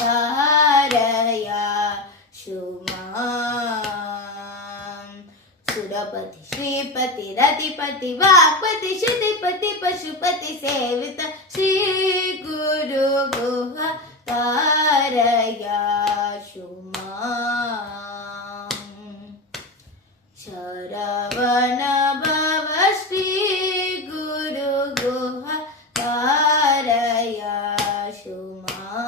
तारया शुमां सुरपति श्रीपति रतिपति वाक्पति श्रुतिपति पशुपति सेवित श्री गुरु गुह तारया शुमां शरवण भव श्री गुरु गुह तारया शुमां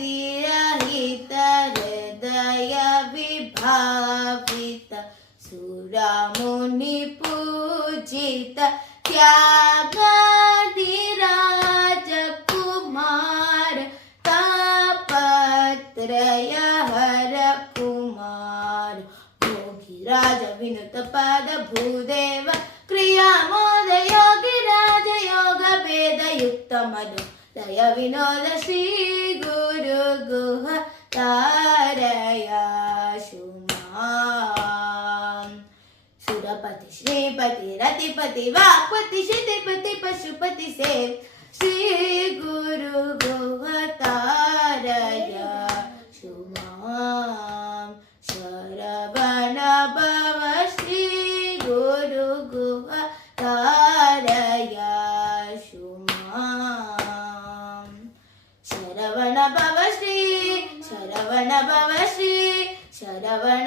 रागादिरहित हृदय विभावित सुरमुनि पूजित त्यागादिराज कुमार तापत्रय हर कुमार भोगिराज विनुत पाद भूदेव क्रियामोद योगिराज योग वेद युक्त मधु दय विनोद श्री गुरु गुह तारया शुमां सुरपति श्रीपति रतिपति वाक्पति श्रुतिपति पशुपति सेव श्री गुरु गुह तारया शुमां शरवण भव श्री गुरु गुह तारया शुमां शरवण भव श्री शरवण भव श्री शरवण